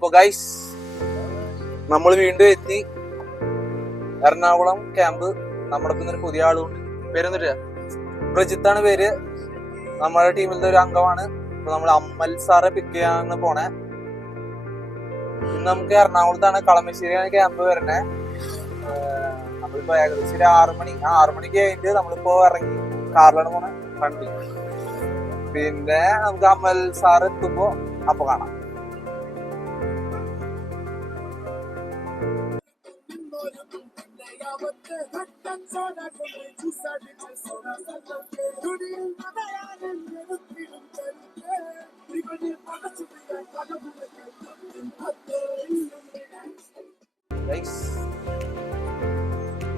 അപ്പൊ ഗൈസ് നമ്മൾ വീണ്ടും എത്തി എറണാകുളം ക്യാമ്പ്. നമ്മുടെ ഇപ്പം ഒരു പുതിയ ആളുണ്ട്. പേരൊന്നുമില്ല, പ്രജിത്താണ് പേര്. നമ്മുടെ ടീമിലത്തെ ഒരു അംഗമാണ്. ഇപ്പൊ നമ്മൾ അമ്മൽ സാറെ പിക്ക് ചെയ്യാനാണ് പോണേ. ഇന്ന് നമുക്ക് എറണാകുളത്താണ്, കളമശ്ശേരിയാണ് ക്യാമ്പ് വരണേ. നമ്മളിപ്പോ ഏകദേശം ഒരു 6 മണിക്ക് കഴിഞ്ഞിട്ട് നമ്മളിപ്പോ ഇറങ്ങി കാറിലാണ് പോണേ, വണ്ടി. പിന്നെ നമുക്ക് അമൽ സാർ എത്തുമ്പോ അപ്പൊ കാണാം.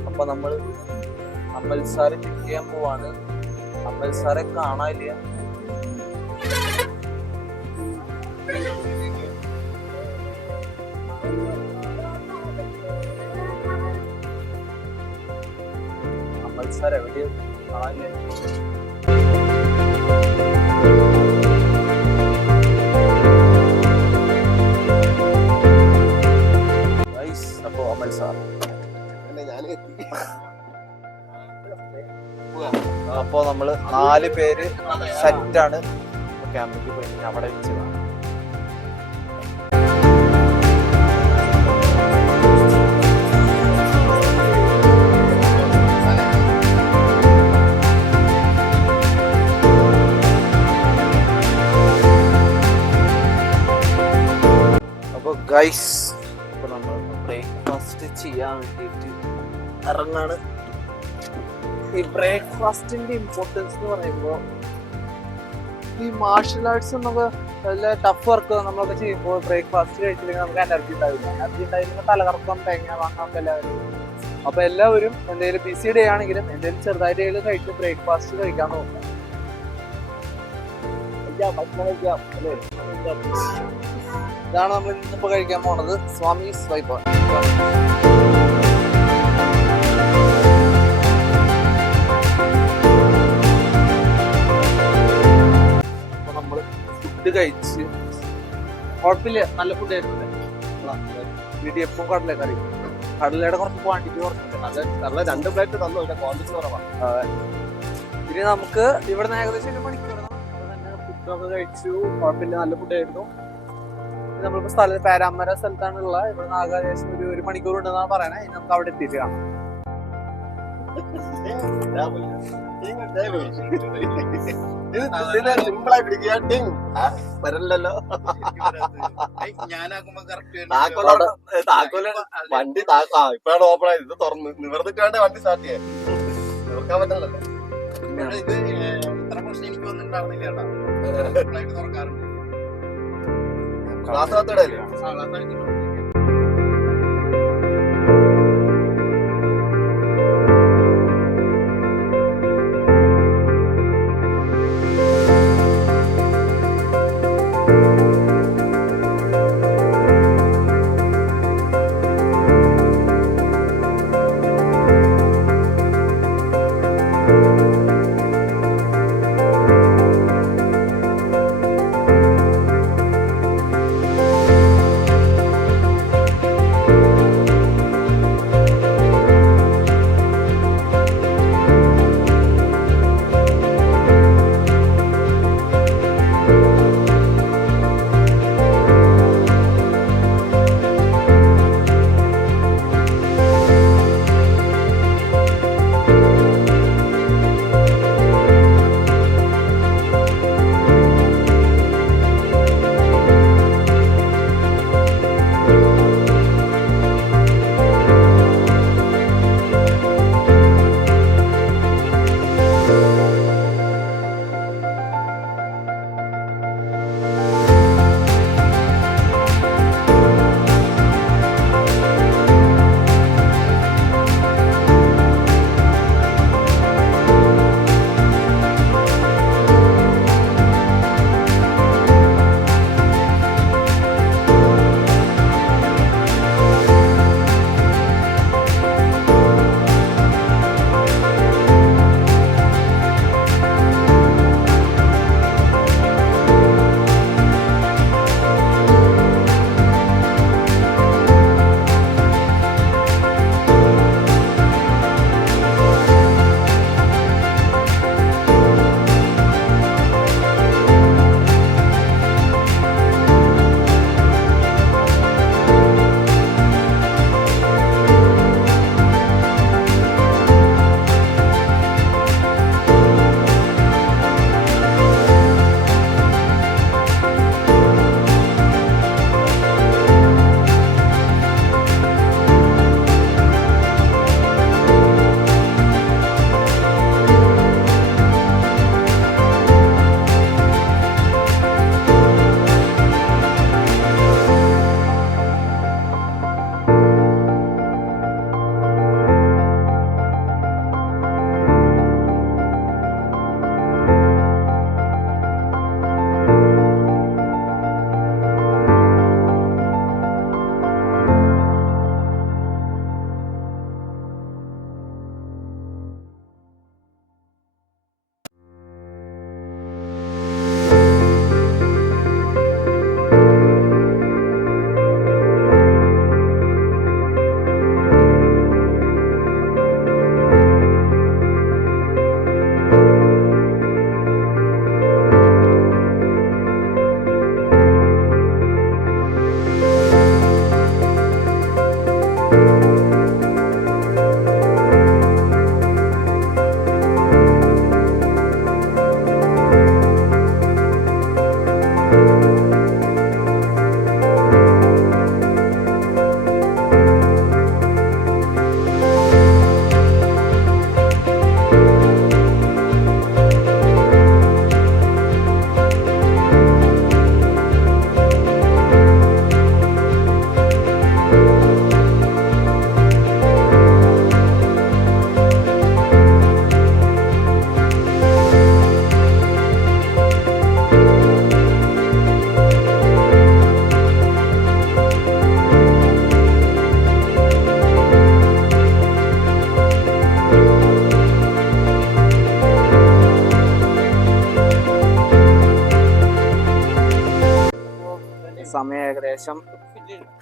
അപ്പൊ നമ്മള് അമൽ സാറെ പിക്ക് ചെയ്യാൻ പോവാണ്. അമൽ സാറെ കാണാനില്ല. അമൽ സാർ എവിടെയോ കാണാനില്ല. അപ്പൊ അമൽ സാർ അപ്പൊ നമ്മള് 4 പേര് സെറ്റാണ്. ക്യാമ്പിലേക്ക് പോയി അവിടെ വെച്ച് കാണാം. അപ്പൊ ഗൈസ് ഇപ്പൊ നമ്മൾ ബ്രേക്ക്ഫാസ്റ്റ് ചെയ്യാൻ വേണ്ടിയിട്ട് ഇറങ്ങാണ്. ഈ ബ്രേക്ക്ഫാസ്റ്റിന്റെ ഇമ്പോർട്ടൻസ് എന്ന് പറയുമ്പോൾ, ഈ മാർഷൽ ആർട്സ് നമുക്ക് നല്ല ടഫ് വർക്ക് നമ്മളൊക്കെ ചെയ്യുമ്പോൾ ബ്രേക്ക്ഫാസ്റ്റ് കഴിച്ചില്ലെങ്കിൽ നമുക്ക് എനർജി ഉണ്ടാവില്ല. എനർജി ഉണ്ടായിരുന്ന തലകറക്കം, തേങ്ങ വാങ്ങാൻ എല്ലാവരും. അപ്പൊ എല്ലാവരും എന്തെങ്കിലും ബിസി ഡേ ആണെങ്കിലും എന്തെങ്കിലും ചെറുതായിട്ട് കഴിച്ച് ബ്രേക്ക്ഫാസ്റ്റ് കഴിക്കാൻ നോക്കാം. ഇതാണ് നമ്മൾ ഇന്നിപ്പോ കഴിക്കാൻ പോണത്, സ്വാമീസ് വൈബ്. ഫുഡ് കഴിച്ച് കുഴപ്പമില്ല, നല്ല ഫുഡ് ആയിരുന്നു. ഇടിയപ്പം കടലക്കറി. കടലയുടെ കുറച്ച് ക്വാണ്ടിറ്റി കുറച്ചില്ല, നല്ല 2 പ്ലേറ്റ് തന്നു. ക്വാണ്ടിറ്റി കുറവാണ്. ഇനി നമുക്ക് ഇവിടെ ഏകദേശം 1 മണിക്കൂർ തന്നെ ഫുഡൊക്കെ കഴിച്ചു. കുഴപ്പമില്ല, നല്ല ഫുഡായിരുന്നു. നമ്മളിപ്പോ പേരാമര സ്ഥലത്താണുള്ള. ഇവിടെ ഏകദേശം ഒരു 1 മണിക്കൂർ ഉണ്ടെന്നാണ് പറയണേ. ഇനി നമുക്ക് അവിടെ എത്തിയിട്ട് കാണാം. സിമ്പിളായി പിടിക്കുക വരല്ലോ. വണ്ടി ഇപ്പഴാണ് ഓപ്പൺ ആയത്. ഇത് തുറന്ന് നിവർന്നിട്ടാണ്ട് വണ്ടി സ്റ്റാർട്ട് ചെയ്യാൻ. നിവർക്കാൻ പറ്റല്ലോ. ഇത് ഇത്ര പ്രശ്നം എനിക്ക് വന്നിട്ടുണ്ടായിരുന്നില്ല കേട്ടോ. തുറക്കാറുണ്ട്. ക്ലാസ്സിനകത്തോടെ അല്ലേ? സമയം ഏകദേശം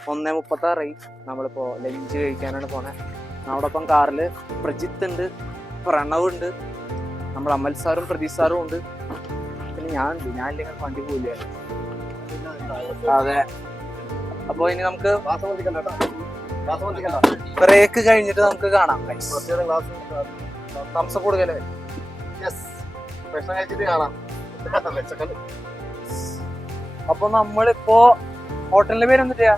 1:36. നമ്മളിപ്പോ ലഞ്ച് കഴിക്കാനാണ് പോണേ. നമ്മോടൊപ്പം കാറില് പ്രജിത്ത് ഉണ്ട്, പ്രണവ് ഉണ്ട്, നമ്മുടെ അമൽ സാറും പ്രദീപ് സാറും ഉണ്ട്, പിന്നെ ഞാനില്ലെങ്കിൽ വണ്ടി പോയില്ല. അതെ, അപ്പൊ ഇനി നമുക്ക് ബ്രേക്ക് കഴിഞ്ഞിട്ട് നമുക്ക് കാണാം. തംസപ്പ് കൊടുക്കല്ലേ? അപ്പൊ നമ്മളിപ്പോ ഹോട്ടലിന്റെ പേര് എന്തിട്ടാ?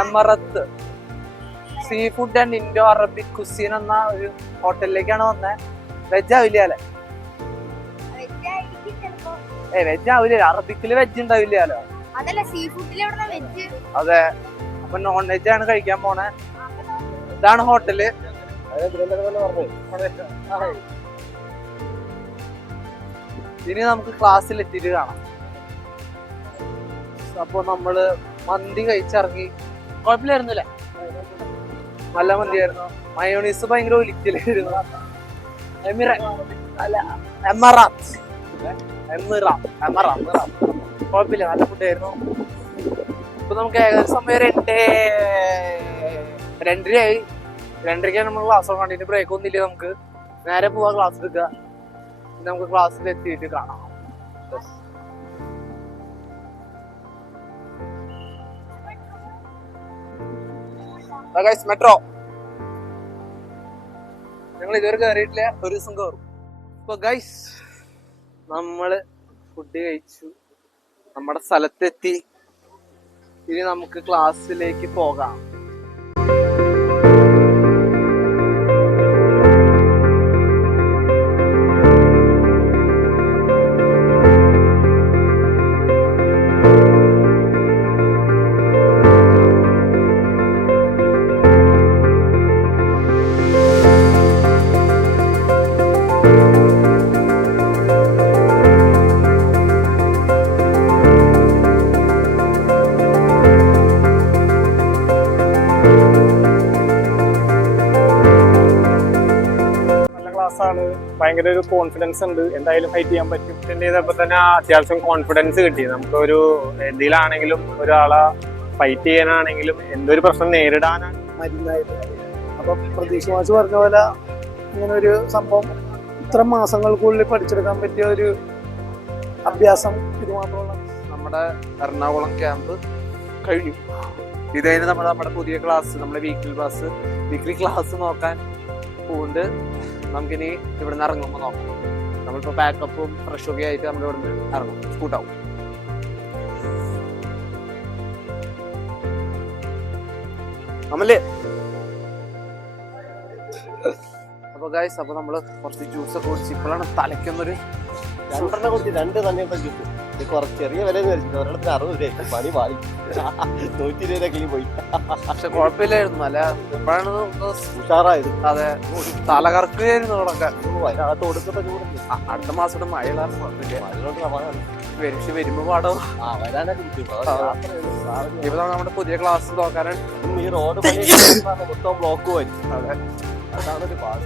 Amarath sea food and Indo Arabic cuisine എന്ന ഒരു ഹോട്ടലിലേക്കാണ് വന്നത്. വെജ് ആവില്ല അല്ലെ? വെജ് ആവില്ല, അറബിക്കില് വെജ് ഉണ്ടാവില്ലല്ലോ. അതെ, അപ്പൊ നോൺ വെജ് ആണ് കഴിക്കാൻ പോണേ. ഇതാണ് ഹോട്ടല്. ഇനി നമുക്ക് ക്ലാസ്സിൽ എത്തിയിട്ട് കാണാം. അപ്പൊ നമ്മള് മന്തി കഴിച്ചിറങ്ങി. കുഴപ്പമില്ലായിരുന്നില്ലേ? നല്ല മന്തിയായിരുന്നു. മയോണീസ് ഭയങ്കര ഒലിക്കലായിരുന്നു. കുഴപ്പമില്ല, നല്ല ഫുഡായിരുന്നു. ഇപ്പൊ നമുക്ക് ഏകദേശം സമയം 2:30 2:30 നമ്മൾ ക്ലാസ് കണ്ടിട്ട് ബ്രേക്ക് ഒന്നുമില്ല. നമുക്ക് നേരെ പോവാ, ക്ലാസ് എടുക്കുക. നമുക്ക് ക്ലാസ്സിൽ എത്തിയിട്ട് കാണാം. മെട്രോ ഞങ്ങൾ ഇതുവരെ കയറിയിട്ടില്ല, ഒരു ദിവസം കയറും. ഇപ്പൊ ഗൈസ് നമ്മള് ഫുഡ് കഴിച്ചു, നമ്മുടെ സ്ഥലത്തെത്തി. ഇനി നമുക്ക് ക്ലാസ്സിലേക്ക് പോകാം. ഭയങ്കര ഒരു കോൺഫിഡൻസ് ഉണ്ട്, എന്തായാലും ഫൈറ്റ് ചെയ്യാൻ പറ്റും. അറ്റൻഡ് ചെയ്തപ്പോൾ തന്നെ അത്യാവശ്യം കോൺഫിഡൻസ് കിട്ടി. നമുക്കൊരു എന്തിലാണെങ്കിലും ഒരാളെ ഫൈറ്റ് ചെയ്യാനാണെങ്കിലും എന്തൊരു പ്രശ്നം നേരിടാനാണ് മരുന്നായിട്ട്. അപ്പൊ പ്രതീക്ഷ മാഷ് പറഞ്ഞ പോലെ ഇങ്ങനെ ഒരു സംഭവം ഇത്ര മാസങ്ങൾക്കുള്ളിൽ പഠിച്ചെടുക്കാൻ പറ്റിയ ഒരു അഭ്യാസം ഇത് മാത്രമല്ല. നമ്മുടെ എറണാകുളം ക്യാമ്പ് കഴിഞ്ഞു. ഇതായിരുന്നു നമ്മുടെ പുതിയ ക്ലാസ്, നമ്മുടെ വീക്ക്ലി ക്ലാസ് നോക്കാൻ പോകുന്നുണ്ട്. നമുക്കിനി ഇവിടുന്ന് ഇറങ്ങുമ്പോൾ നോക്കാം. നമ്മളിപ്പോ പാക്കപ്പും ഫ്രഷൊക്കെ ആയിട്ട് നമ്മൾ ഇവിടുന്ന് ഇറങ്ങും, സ്കൂട്ടാവും. അമല്ലേ? അപ്പൊ ഗൈസ്, അപ്പൊ നമ്മള് കുറച്ച് ജ്യൂസൊക്കെ കുടിച്ച് ഇപ്പോഴാണ് തലയ്ക്കൊന്നൊരു 2 തന്നെ ജ്യൂസ്. കുറച്ച് ചെറിയ വില ഒരെണ്ണത്തിന് 60 രൂപ. പണി മാറി 120 രൂപ പോയി. പക്ഷെ കുഴപ്പമില്ലായിരുന്നു, അല്ല എപ്പോഴാണ് ഉഷാറായത്. അതെ, തലകറക്കുകയായിരുന്നു തുടക്കം. അതിനകത്ത് കൊടുക്കുന്ന ചൂട് അടുത്ത മാസം മഴ പക്ഷെ വരുമ്പോ പാടോ. ഇപ്പൊ നമ്മുടെ പുതിയ ക്ലാസ് നോക്കാനാണ്. ഈ റോഡ് മൊത്തം ബ്ലോക്ക് വരും. അതെ, അതാണ് ഒരു പാട്.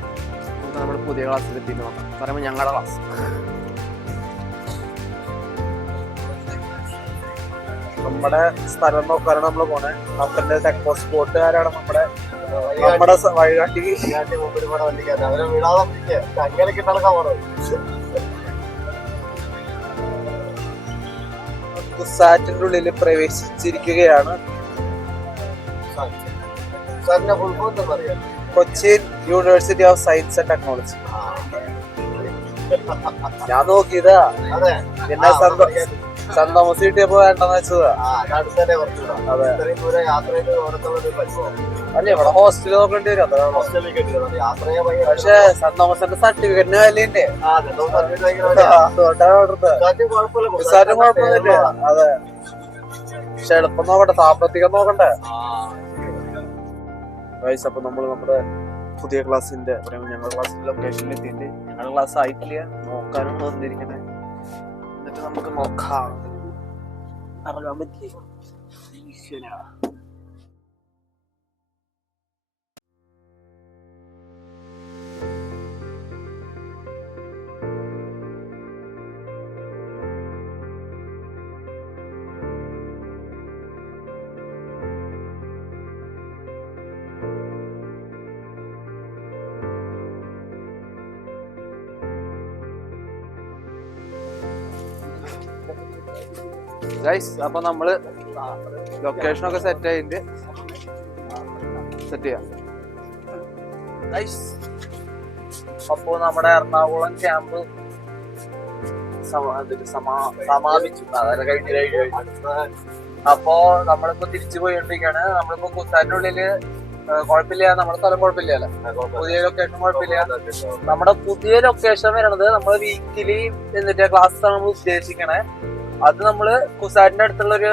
നമ്മുടെ പുതിയ ക്ലാസ്സിൽ എത്തി നോക്കാം. പറയുമ്പോ ഞങ്ങളുടെ ക്ലാസ് നമ്മുടെ സ്ഥലം നോക്കാനാണ് നമ്മള് പോണേ. അപ്പന്റെ ടെക്നോ സ്പോട്ടുകാരാണ് നമ്മുടെ വഴികാട്ടി. അവരെ വിടാതെ അങ്ങനെ കിട്ടാൻ കുസാറ്റിന്റെ ഉള്ളിൽ പ്രവേശിച്ചിരിക്കുകയാണ്. Cochin university of science and technology. ഞാൻ നോക്കിയതാ, പിന്നെ സെന്റ് തോമസ് കിട്ടിയപ്പോ വേണ്ടെന്ന് വെച്ചതാ. അതെ, അല്ല ഇവിടെ ഹോസ്റ്റല് നോക്കേണ്ടി വരും, അതാണ്. പക്ഷെ സെന്റ് തോമസിന്റെ സർട്ടിഫിക്കറ്റിന് വിലയുണ്ട്, അതുകൊണ്ടാണ് കുഴപ്പമൊന്നുമില്ല. അതെ, പക്ഷെ എളുപ്പം നോക്കട്ടെ, സാമ്പത്തികം നോക്കണ്ടേ. അപ്പൊ നമ്മൾ നമ്മുടെ പുതിയ ക്ലാസ്സിന്റെ ഞങ്ങളുടെ ക്ലാസ്സിന്റെ ലൊക്കേഷനിൽ എത്തിയിട്ട് ഞങ്ങളുടെ ക്ലാസ് ആയിട്ടില്ല, നോക്കാനും വന്നിരിക്കണേ. എന്നിട്ട് നമുക്ക് നോക്കാം. അറിയാൻ പറ്റില്ല. ഗൈസ് അപ്പൊ നമ്മള് ലൊക്കേഷൻ ഒക്കെ സെറ്റ് ആയിട്ട് സെറ്റ് ചെയ്യാം ഗൈസ്. അപ്പോ നമ്മുടെ എറണാകുളം ക്യാമ്പ് സമാപിച്ചു. അതായത് കഴിഞ്ഞു. അപ്പോ നമ്മളിപ്പോ തിരിച്ചു പോയിക്കൊണ്ടിരിക്കുകയാണ്. നമ്മളിപ്പോ കുസാറ്റിന്റെ ഉള്ളില് കുഴപ്പമില്ല, നമ്മുടെ സ്ഥലം കുഴപ്പമില്ലല്ലോ, പുതിയ ലൊക്കേഷൻ കുഴപ്പമില്ല. നമ്മുടെ പുതിയ ലൊക്കേഷൻ വരുന്നത് നമ്മള് വീക്കിലി എന്നിട്ട് ക്ലാസ് നമ്മൾ ഉദ്ദേശിക്കണേ. അത് നമ്മള് കുസാറ്റിന്റെ അടുത്തുള്ള ഒരു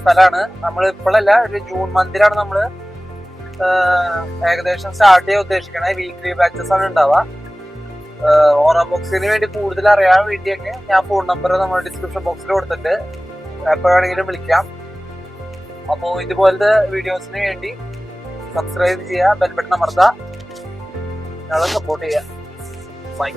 സ്ഥലമാണ്. നമ്മൾ ഇപ്പോഴല്ല, ഒരു ജൂൺ മന്തിലാണ് നമ്മള് ഏകദേശം സ്റ്റാർട്ട് ചെയ്യാൻ ഉദ്ദേശിക്കണേ. വീക്ക്ലി ബാച്ചസ് ആണ് ഉണ്ടാവുക. ഓറ ബോക്സിന് വേണ്ടി കൂടുതൽ അറിയാൻ വേണ്ടിയൊക്കെ ഞാൻ ഫോൺ നമ്പർ നമ്മുടെ ഡിസ്ക്രിപ്ഷൻ ബോക്സിൽ കൊടുത്തിട്ട് എപ്പോഴാണെങ്കിലും വിളിക്കാം. അപ്പോൾ ഇതുപോലത്തെ വീഡിയോസിന് വേണ്ടി സബ്സ്ക്രൈബ് ചെയ്യുക, ബെൽ ബട്ടൺ അമർത്തുക, ഞങ്ങളെ സപ്പോർട്ട് ചെയ്യുക. ബൈ.